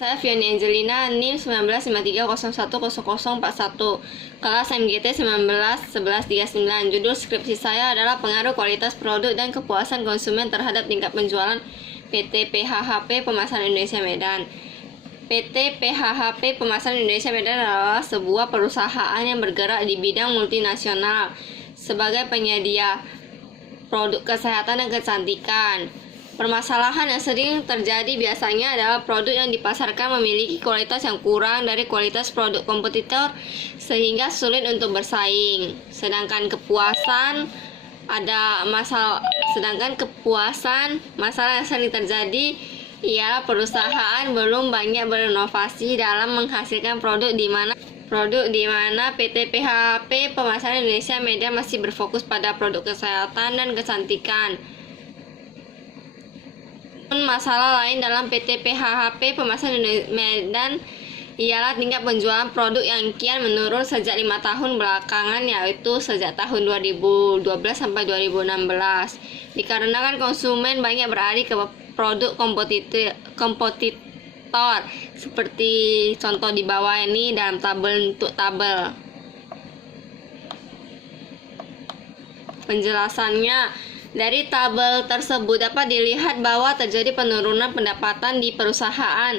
Saya Vianney Angelina, NIM 1953010041, kelas MGT 191139. Judul skripsi saya adalah pengaruh kualitas produk dan kepuasan konsumen terhadap tingkat penjualan PT PHHP Pemasaran Indonesia Medan. PT PHHP Pemasaran Indonesia Medan adalah sebuah perusahaan yang bergerak di bidang multinasional sebagai penyedia produk kesehatan dan kecantikan. Permasalahan yang sering terjadi biasanya adalah produk yang dipasarkan memiliki kualitas yang kurang dari kualitas produk kompetitor sehingga sulit untuk bersaing. Sedangkan masalah yang sering terjadi ialah perusahaan belum banyak berinovasi dalam menghasilkan produk di mana PT PHHP Pemasaran Indonesia Medan masih berfokus pada produk kesehatan dan kecantikan. Masalah lain dalam PT PHHP Pemasaran Medan ialah tingkat penjualan produk yang kian menurun sejak 5 tahun belakangan, yaitu sejak tahun 2012 sampai 2016. Dikarenakan konsumen banyak beralih ke produk kompetitor seperti contoh di bawah ini dalam bentuk tabel. Penjelasannya, dari tabel tersebut dapat dilihat bahwa terjadi penurunan pendapatan di perusahaan.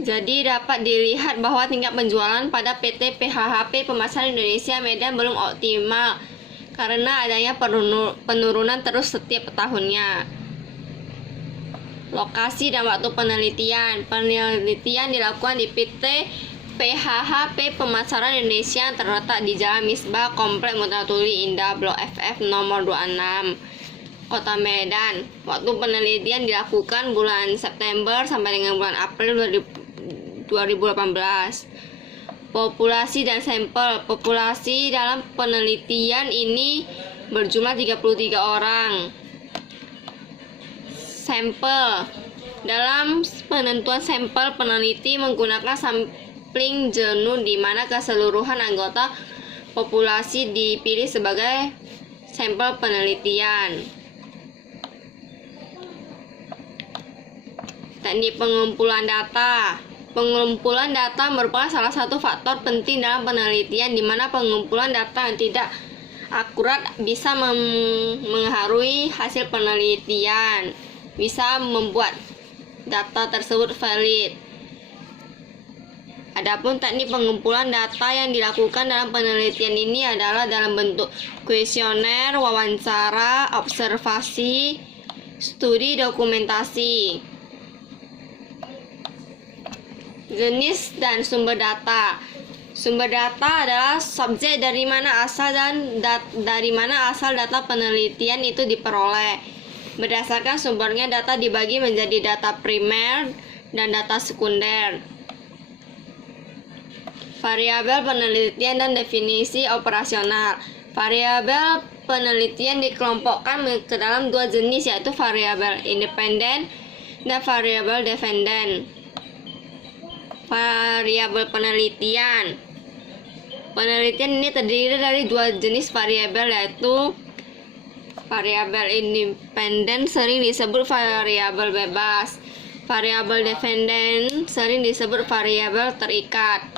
Jadi dapat dilihat bahwa tingkat penjualan pada PT PHHP Pemasaran Indonesia Medan belum optimal karena adanya penurunan terus setiap tahunnya. Lokasi dan waktu penelitian. Penelitian dilakukan di PT PHHP Pemasaran Indonesia yang terletak di Jalan Misbah, Komplek Multatuli Indah, Blok FF nomor 26, Kota Medan. Waktu penelitian dilakukan bulan September sampai dengan bulan April 2018. Populasi dan sampel. Populasi dalam penelitian ini berjumlah 33 orang. Sampel. Dalam penentuan sampel, peneliti menggunakan sampling jenuh di mana keseluruhan anggota populasi dipilih sebagai sampel penelitian. Teknik pengumpulan data. Pengumpulan data merupakan salah satu faktor penting dalam penelitian, di mana pengumpulan data yang tidak akurat bisa mengaruhi hasil penelitian, bisa membuat data tersebut valid. Adapun teknik pengumpulan data yang dilakukan dalam penelitian ini adalah dalam bentuk kuesioner, wawancara, observasi, studi, dokumentasi. Jenis dan sumber data. Sumber data adalah subjek dari mana asal data penelitian itu diperoleh. Berdasarkan sumbernya, data dibagi menjadi data primer dan data sekunder. Variabel penelitian dan definisi operasional. Variabel penelitian dikelompokkan ke dalam dua jenis, yaitu variabel independen dan variabel dependen. Variabel penelitian. Penelitian ini terdiri dari dua jenis variabel, yaitu variabel independen sering disebut variabel bebas. Variabel dependen sering disebut variabel terikat.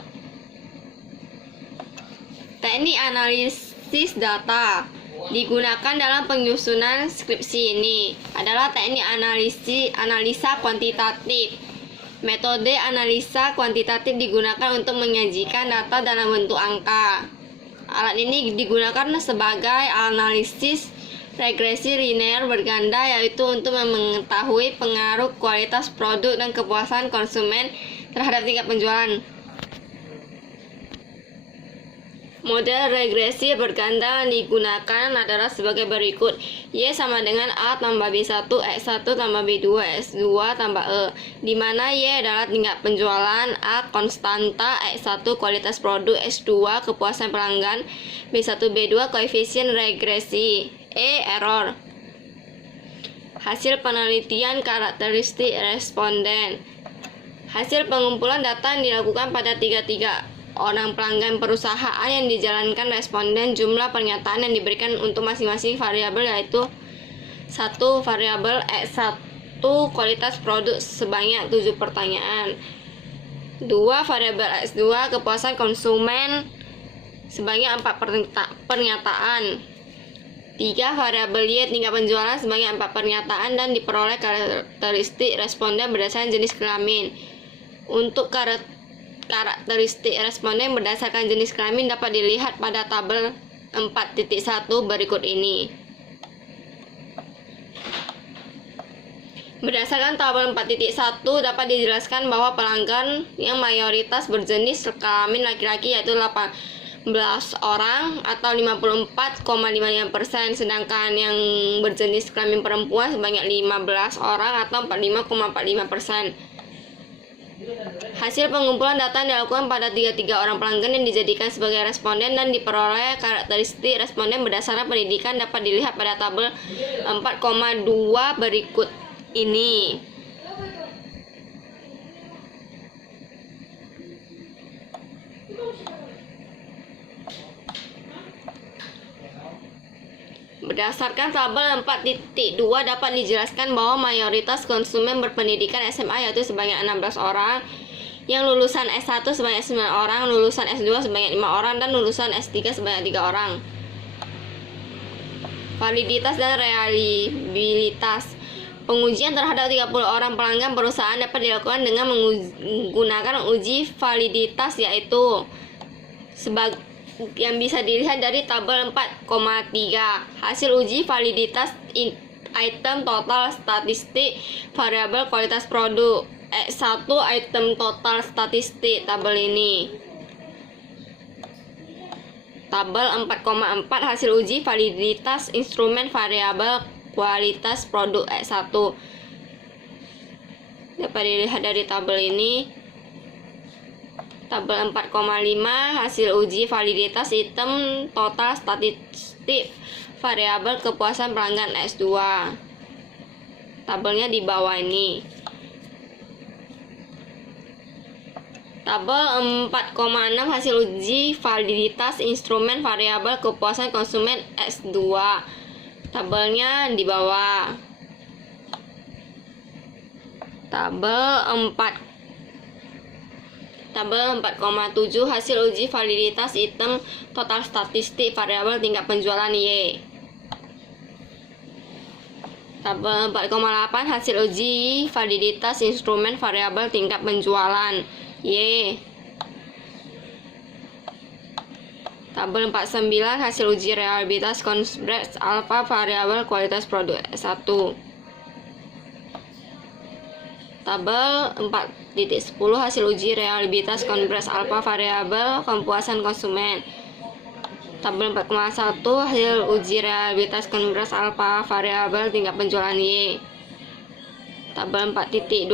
Teknik analisis data digunakan dalam penyusunan skripsi ini adalah teknik analisa kuantitatif. Metode analisa kuantitatif digunakan untuk menyajikan data dalam bentuk angka. Alat ini digunakan sebagai analisis regresi linear berganda, yaitu untuk mengetahui pengaruh kualitas produk dan kepuasan konsumen terhadap tingkat penjualan. Model regresi berganda yang digunakan adalah sebagai berikut. Y sama dengan A tambah B1, X1 tambah B2, X2 tambah E, di mana Y adalah tingkat penjualan, A konstanta, X1 kualitas produk, X2 kepuasan pelanggan, B1 B2 koefisien regresi, E error. Hasil penelitian karakteristik responden. Hasil pengumpulan data yang dilakukan pada 33 orang pelanggan perusahaan yang dijalankan responden. Jumlah pernyataan yang diberikan untuk masing-masing variabel yaitu 1. Variabel X1 kualitas produk sebanyak 7 pertanyaan. 2. Variabel X2 kepuasan konsumen sebanyak 4 pernyataan. 3. Variabel Y tingkat penjualan sebanyak 4 pernyataan dan diperoleh karakteristik responden berdasarkan jenis kelamin. Untuk karakteristik responden berdasarkan jenis kelamin dapat dilihat pada tabel 4.1 berikut ini. Berdasarkan tabel 4.1 dapat dijelaskan bahwa pelanggan yang mayoritas berjenis kelamin laki-laki yaitu 18 orang atau 54,55%, sedangkan yang berjenis kelamin perempuan sebanyak 15 orang atau 45,45%. Hasil pengumpulan data yang dilakukan pada 33 orang pelanggan yang dijadikan sebagai responden dan diperoleh karakteristik responden berdasarkan pendidikan dapat dilihat pada tabel 4,2 berikut ini. Berdasarkan tabel 4.2 dapat dijelaskan bahwa mayoritas konsumen berpendidikan SMA yaitu sebanyak 16 orang, yang lulusan S1 sebanyak 9 orang, lulusan S2 sebanyak 5 orang, dan lulusan S3 sebanyak 3 orang. Validitas dan reliabilitas. Pengujian terhadap 30 orang pelanggan perusahaan dapat dilakukan dengan menggunakan uji validitas yaitu yang bisa dilihat dari tabel 4,3. Hasil uji validitas item total statistik variabel kualitas produk. X1 item total statistik tabel ini. Tabel 4,4 hasil uji validitas instrumen variabel kualitas produk X1. Dapat dilihat dari tabel ini. Tabel 4,5 hasil uji validitas item total statistik variabel kepuasan pelanggan X2. Tabelnya di bawah ini. Tabel 4,6 hasil uji validitas instrumen variabel kepuasan konsumen X2. Tabelnya di bawah. Tabel 4,7 hasil uji validitas item total statistik variabel tingkat penjualan Y. Tabel 4,8 hasil uji validitas instrumen variabel tingkat penjualan Y. Tabel 49 hasil uji reliabilitas Converse alpha variabel kualitas produk S1. Tabel 4.10 hasil uji reliabilitas Converse alpha variabel kepuasan konsumen. Tabel 4,1 hasil uji reliabilitas Converse alpha variabel tingkat penjualan Y. Tabel 4.12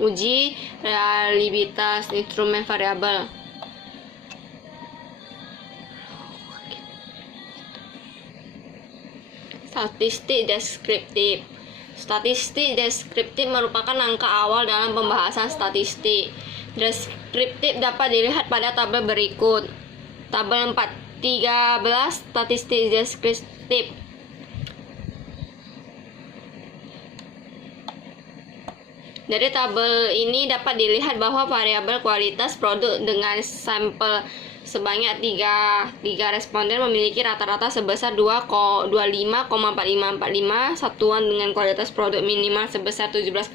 uji reliabilitas instrumen variabel. Statistik deskriptif. Statistik deskriptif merupakan angka awal dalam pembahasan statistik. Deskriptif dapat dilihat pada tabel berikut. Tabel 4.13 statistik deskriptif. Dari tabel ini dapat dilihat bahwa variabel kualitas produk dengan sampel sebanyak 3 responden memiliki rata-rata sebesar 25,4545 satuan dengan kualitas produk minimal sebesar 17,00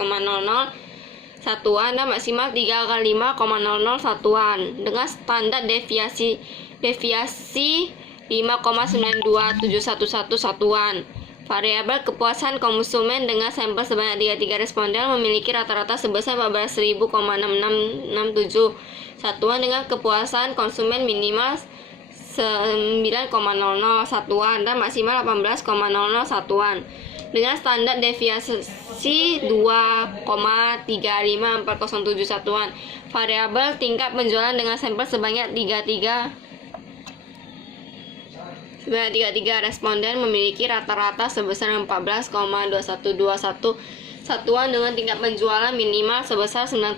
satuan dan maksimal 3,5,00 satuan dengan standar deviasi 5,92711 satuan. Variabel kepuasan konsumen dengan sampel sebanyak 33 responden memiliki rata-rata sebesar 14.000,6667 satuan dengan kepuasan konsumen minimal 9,00 satuan dan maksimal 18,00 satuan dengan standar deviasi 2,35407 satuan. Variabel tingkat penjualan dengan sampel sebanyak 33 responden memiliki rata-rata sebesar 14,2121 satuan dengan tingkat penjualan minimal sebesar 9,00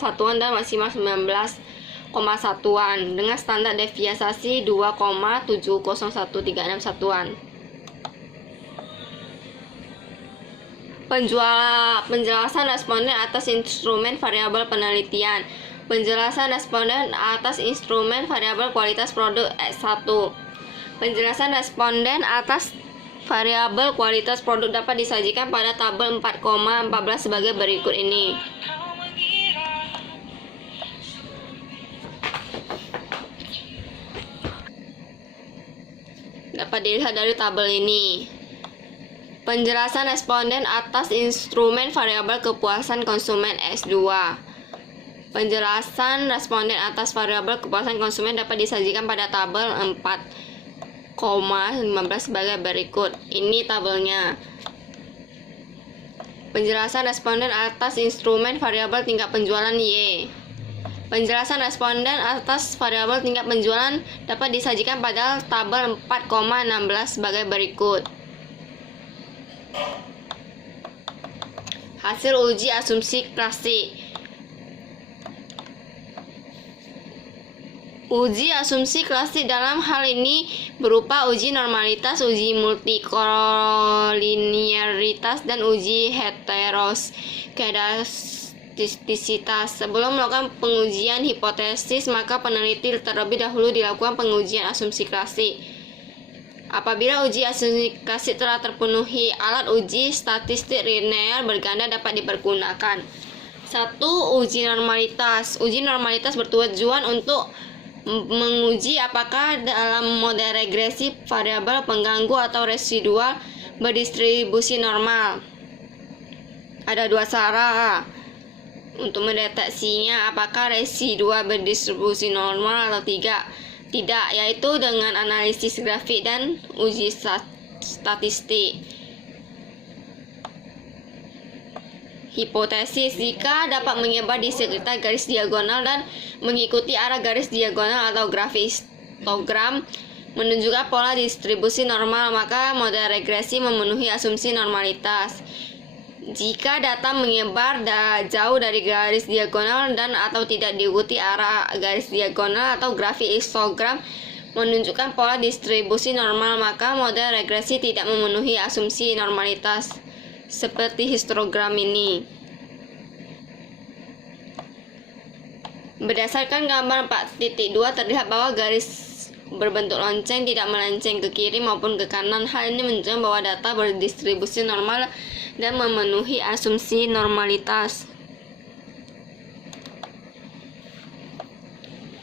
satuan dan maksimal 19, satuan dengan standar deviasi 2,70136 satuan. Penjelasan responden atas instrumen variabel penelitian. Penjelasan responden atas instrumen variabel kualitas produk S1. Penjelasan responden atas variabel kualitas produk dapat disajikan pada tabel 4,14 sebagai berikut ini. Dapat dilihat dari tabel ini. Penjelasan responden atas instrumen variabel kepuasan konsumen S2. Penjelasan responden atas variabel kepuasan konsumen dapat disajikan pada tabel 4,15 sebagai berikut. Ini tabelnya. Penjelasan responden atas instrumen variabel tingkat penjualan Y. Penjelasan responden atas variabel tingkat penjualan dapat disajikan pada tabel 4,16 sebagai berikut. Hasil uji asumsi klasik. Uji asumsi klasik dalam hal ini berupa uji normalitas, uji multikoliniaritas, dan uji heteroskedastisitas. Sebelum melakukan pengujian hipotesis, maka peneliti terlebih dahulu dilakukan pengujian asumsi klasik. Apabila uji asumsi klasik telah terpenuhi, alat uji statistik linear berganda dapat dipergunakan. 1. Uji normalitas. Uji normalitas bertujuan untuk menguji apakah dalam model regresi variabel pengganggu atau residual berdistribusi normal. Ada dua cara untuk mendeteksinya, apakah residual berdistribusi normal atau tidak, yaitu dengan analisis grafik dan uji statistik. Hipotesis: jika dapat menyebar di sekitar garis diagonal dan mengikuti arah garis diagonal atau grafik histogram menunjukkan pola distribusi normal, maka model regresi memenuhi asumsi normalitas. Jika data menyebar jauh dari garis diagonal dan atau tidak diikuti arah garis diagonal atau grafik histogram menunjukkan pola distribusi normal, maka model regresi tidak memenuhi asumsi normalitas. Seperti histogram ini. Berdasarkan gambar 4.2 terlihat bahwa garis berbentuk lonceng tidak melenceng ke kiri maupun ke kanan. Hal ini menunjukkan bahwa data berdistribusi normal dan memenuhi asumsi normalitas.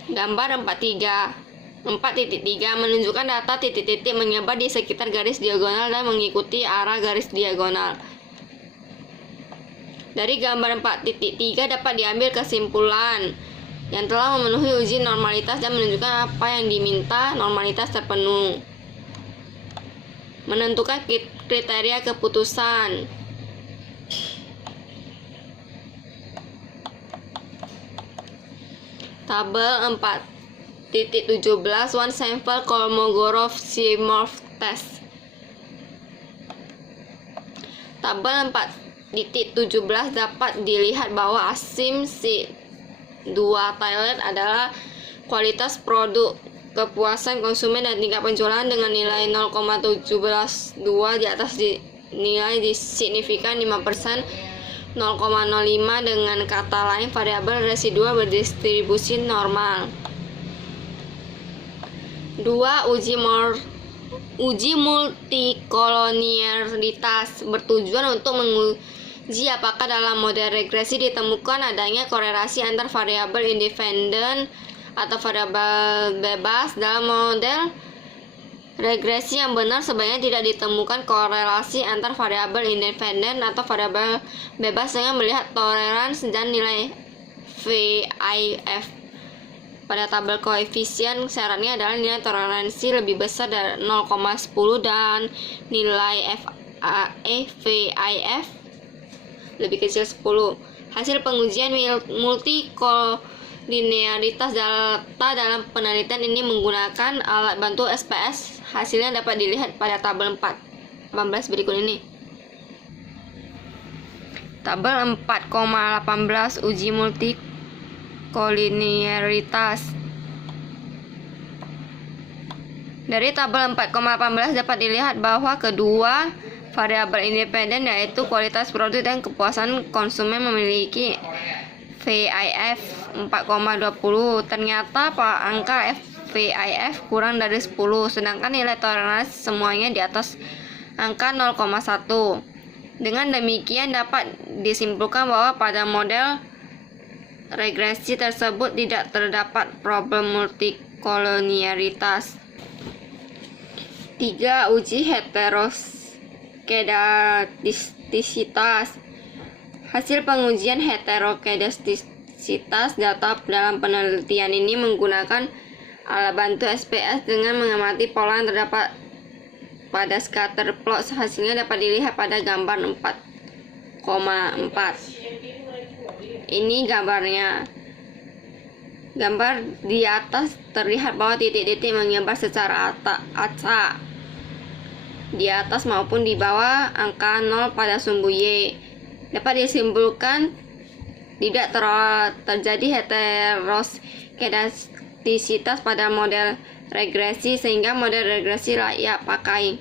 Gambar 4.3 menunjukkan data titik-titik menyebar di sekitar garis diagonal dan mengikuti arah garis diagonal. Dari gambar 4.3 dapat diambil kesimpulan yang telah memenuhi uji normalitas dan menunjukkan apa yang diminta normalitas terpenuhi. Menentukan kriteria keputusan. Tabel 4.17 One Sample Kolmogorov-Smirnov Test. Tabel 4.17 dapat dilihat bahwa asumsi 2 Thailand adalah kualitas produk, kepuasan konsumen, dan tingkat penjualan dengan nilai 0,172 di atas nilai signifikan 5%, 0,05 dengan kata lain variabel residual berdistribusi normal. 2. Uji multikolonialitas bertujuan untuk menguji apakah dalam model regresi ditemukan adanya korelasi antar variabel independen atau variabel bebas. Dalam model regresi yang benar sebaiknya tidak ditemukan korelasi antar variabel independen atau variabel bebas dengan melihat toleransi dan nilai VIF. Pada tabel koefisien syaratnya adalah nilai toleransi lebih besar dari 0,10 dan nilai VIF lebih kecil 10. Hasil pengujian multikoliniaritas data dalam penelitian ini menggunakan alat bantu SPS. Hasilnya dapat dilihat pada tabel 4.18 berikut ini. Tabel 4,18 uji multikoliniaritas. Dari tabel 4,18 dapat dilihat bahwa kedua variabel independen yaitu kualitas produk dan kepuasan konsumen memiliki VIF 4,20. Ternyata angka VIF kurang dari 10, sedangkan nilai toleransi semuanya di atas angka 0,1. Dengan demikian dapat disimpulkan bahwa pada model regresi tersebut tidak terdapat problem multikolonialitas. 3. Uji heterokedastisitas. Hasil pengujian heterokedastisitas data dalam penelitian ini menggunakan alat bantu SPS dengan mengamati pola yang terdapat pada scatter plot. Hasilnya dapat dilihat pada gambar 4,4. Ini gambarnya. Gambar di atas terlihat bahwa titik-titik menyebar secara acak di atas maupun di bawah angka 0 pada sumbu Y. Dapat disimpulkan tidak terjadi heterokedastisitas pada model regresi, sehingga model regresi layak pakai.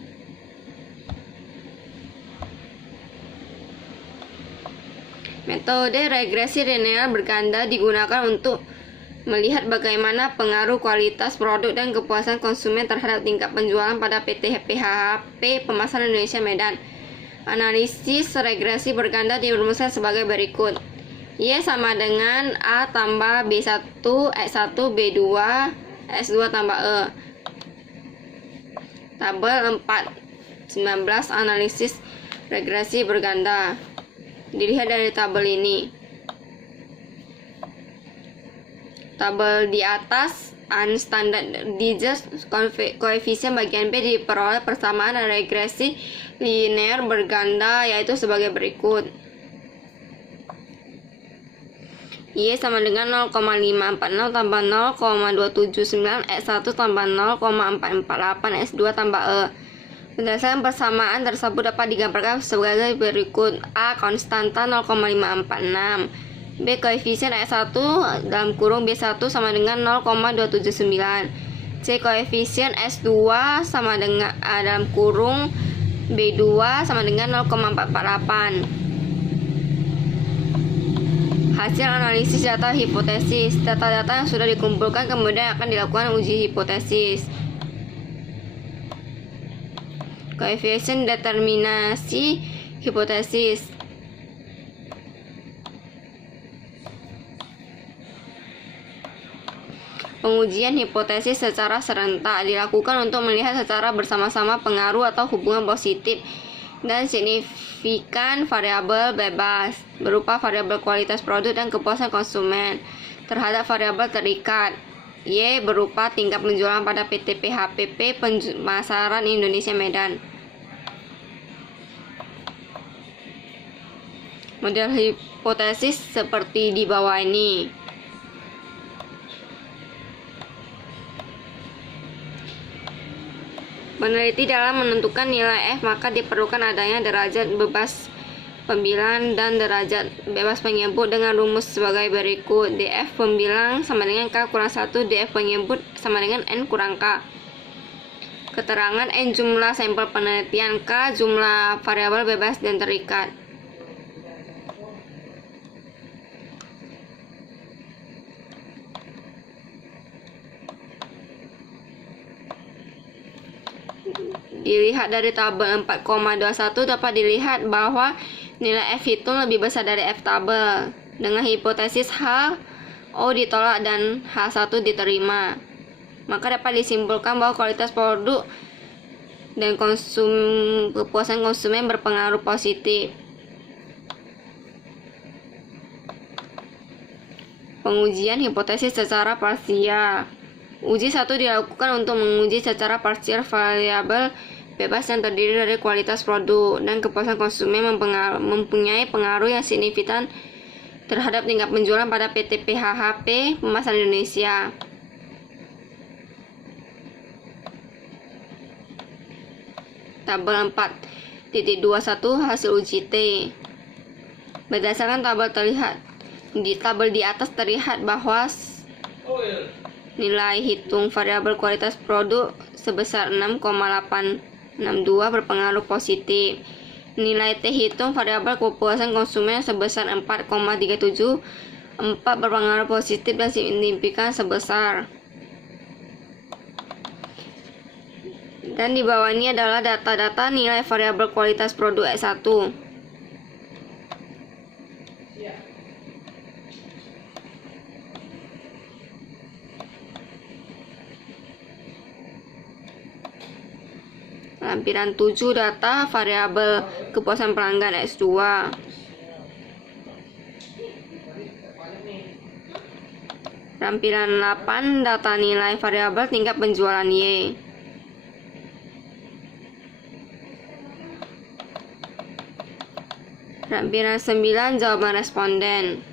Metode regresi linear berganda digunakan untuk melihat bagaimana pengaruh kualitas produk dan kepuasan konsumen terhadap tingkat penjualan pada PT PHHP Pemasaran Indonesia Medan. Analisis regresi berganda dirumuskan sebagai berikut. Y sama dengan A tambah B1, X1, B2, X2 tambah E. Tabel 4.19 analisis regresi berganda. Dilihat dari tabel ini. Tabel di atas unstandardized koefisien bagian B diperoleh persamaan regresi linear berganda, yaitu sebagai berikut. Y sama dengan 0,540 tambah 0,279 X1 tambah 0,448 X2 tambah E. Berdasarkan persamaan tersebut dapat digambarkan sebagai berikut. A. Konstanta 0,546. B. Koefisien X1 dalam kurung B1 sama dengan 0,279. C. Koefisien S2 sama dengan dalam kurung B2 sama dengan 0,448. Hasil analisis data hipotesis. Data-data yang sudah dikumpulkan kemudian akan dilakukan uji hipotesis. Koefisien determinasi hipotesis. Pengujian hipotesis secara serentak dilakukan untuk melihat secara bersama-sama pengaruh atau hubungan positif dan signifikan variabel bebas berupa variabel kualitas produk dan kepuasan konsumen terhadap variabel terikat Y berupa tingkat penjualan pada PT PHPP Pemasaran Indonesia Medan. Model hipotesis seperti di bawah ini. Peneliti dalam menentukan nilai F maka diperlukan adanya derajat bebas pembilang dan derajat bebas penyebut dengan rumus sebagai berikut. DF pembilang sama dengan K kurang 1, DF penyebut sama dengan N kurang K. Keterangan N jumlah sampel penelitian, K jumlah variabel bebas dan terikat. Dilihat dari tabel 4,21 dapat dilihat bahwa nilai F hitung lebih besar dari F tabel. Dengan hipotesis H, O ditolak dan H1 diterima, maka dapat disimpulkan bahwa kualitas produk dan kepuasan konsumen berpengaruh positif. Pengujian hipotesis secara parsial. Uji 1 dilakukan untuk menguji secara parsial variabel bebas yang terdiri dari kualitas produk dan kepuasan konsumen mempunyai pengaruh yang signifikan terhadap tingkat penjualan pada PT PHHP Pemasaran Indonesia. Tabel 4.21 hasil uji T. Berdasarkan tabel di atas terlihat bahwa nilai hitung variabel kualitas produk sebesar 6,862 berpengaruh positif. Nilai T hitung variabel kepuasan konsumen sebesar 4,37. 4 berpengaruh positif dan signifikan sebesar. Dan di bawah ini adalah data-data nilai variabel kualitas produk S1. Lampiran 7 data variabel kepuasan pelanggan S2. Lampiran 8 data nilai variabel tingkat penjualan Y. Lampiran 9 jawaban responden.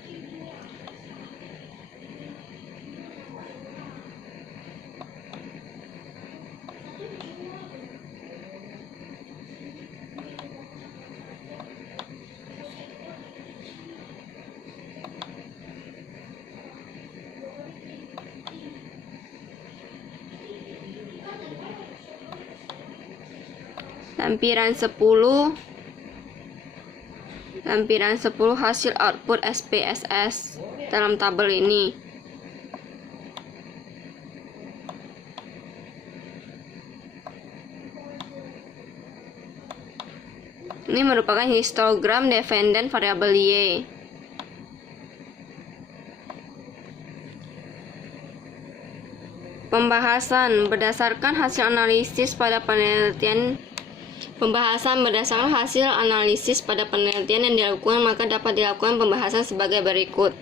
Lampiran 10 hasil output SPSS dalam tabel ini. Ini merupakan histogram dependent variabel Y. Pembahasan berdasarkan hasil analisis pada penelitian yang dilakukan, maka dapat dilakukan pembahasan sebagai berikut.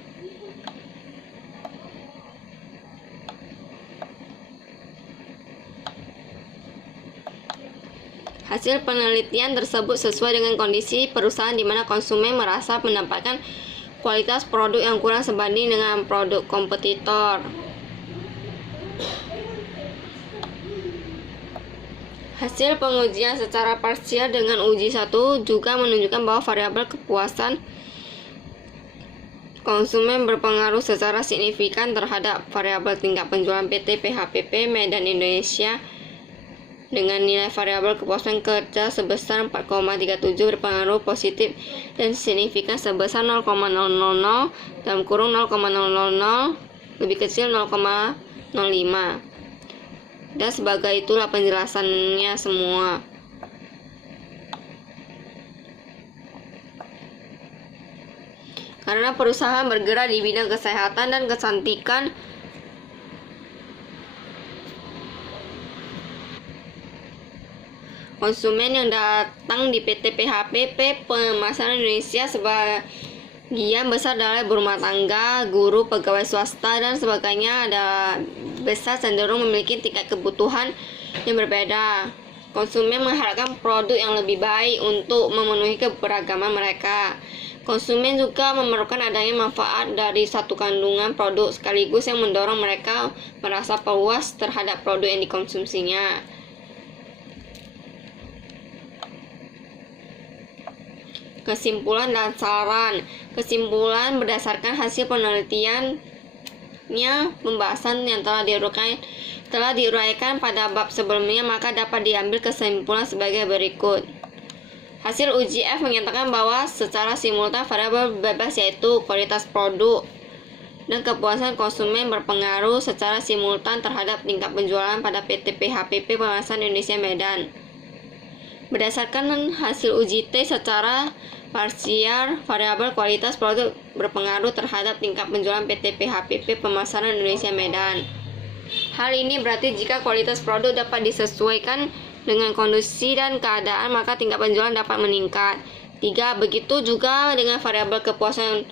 Hasil penelitian tersebut sesuai dengan kondisi perusahaan di mana konsumen merasa mendapatkan kualitas produk yang kurang sebanding dengan produk kompetitor. Hasil pengujian secara parsial dengan uji 1 juga menunjukkan bahwa variabel kepuasan konsumen berpengaruh secara signifikan terhadap variabel tingkat penjualan PT PHPP Medan Indonesia dengan nilai variabel kepuasan kerja sebesar 4,37 berpengaruh positif dan signifikan sebesar 0,000 dalam kurung 0,000 lebih kecil 0,05. Dan sebagai itulah penjelasannya semua. Karena perusahaan bergerak di bidang kesehatan dan kecantikan, konsumen yang datang di PT PHPP Pemasaran Indonesia sebagian besar adalah ibu rumah tangga, guru, pegawai swasta, dan sebagainya adalah besar cenderung memiliki tingkat kebutuhan yang berbeda. Konsumen mengharapkan produk yang lebih baik untuk memenuhi keberagaman mereka. Konsumen juga memerlukan adanya manfaat dari satu kandungan produk sekaligus yang mendorong mereka merasa puas terhadap produk yang dikonsumsinya. Kesimpulan dan saran. Kesimpulan berdasarkan hasil penelitian pembahasan yang telah diuraikan pada bab sebelumnya, maka dapat diambil kesimpulan sebagai berikut. Hasil uji F menyatakan bahwa secara simultan variabel bebas yaitu kualitas produk dan kepuasan konsumen berpengaruh secara simultan terhadap tingkat penjualan pada PT PHPP Pemasaran Indonesia Medan. Berdasarkan hasil uji T secara parsial, variabel kualitas produk berpengaruh terhadap tingkat penjualan PT PHPP Pemasaran Indonesia Medan. Hal ini berarti jika kualitas produk dapat disesuaikan dengan kondisi dan keadaan, maka tingkat penjualan dapat meningkat. 3. Begitu juga dengan variabel kepuasan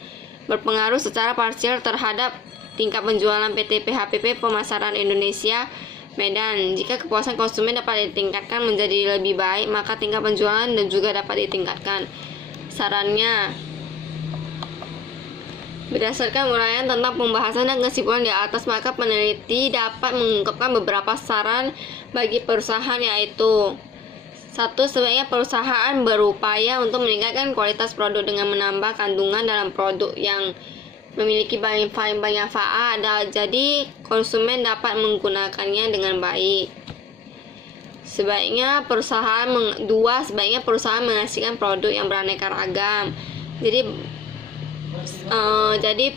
berpengaruh secara parsial terhadap tingkat penjualan PT PHPP Pemasaran Indonesia Medan. Jika kepuasan konsumen dapat ditingkatkan menjadi lebih baik, maka tingkat penjualan dan juga dapat ditingkatkan. Sarannya, berdasarkan uraian tentang pembahasan dan kesimpulan di atas, maka peneliti dapat mengungkapkan beberapa saran bagi perusahaan, yaitu 1. Sebaiknya perusahaan berupaya untuk meningkatkan kualitas produk dengan menambah kandungan dalam produk yang memiliki banyak manfaat, jadi konsumen dapat menggunakannya dengan baik. Sebaiknya perusahaan menghasilkan produk yang beraneka ragam. Jadi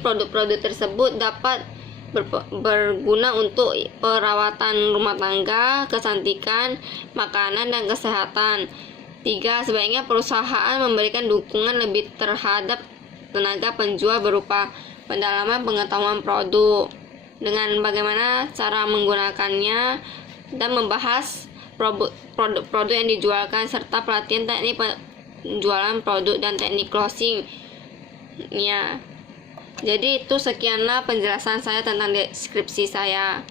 produk-produk tersebut dapat berguna untuk perawatan rumah tangga, kecantikan, makanan, dan kesehatan. 3. Sebaiknya perusahaan memberikan dukungan lebih terhadap tenaga penjual berupa pendalaman pengetahuan produk dengan bagaimana cara menggunakannya dan membahas produk-produk yang dijualkan serta pelatihan teknik penjualan produk dan teknik closing. Ya. Jadi itu sekianlah penjelasan saya tentang deskripsi saya.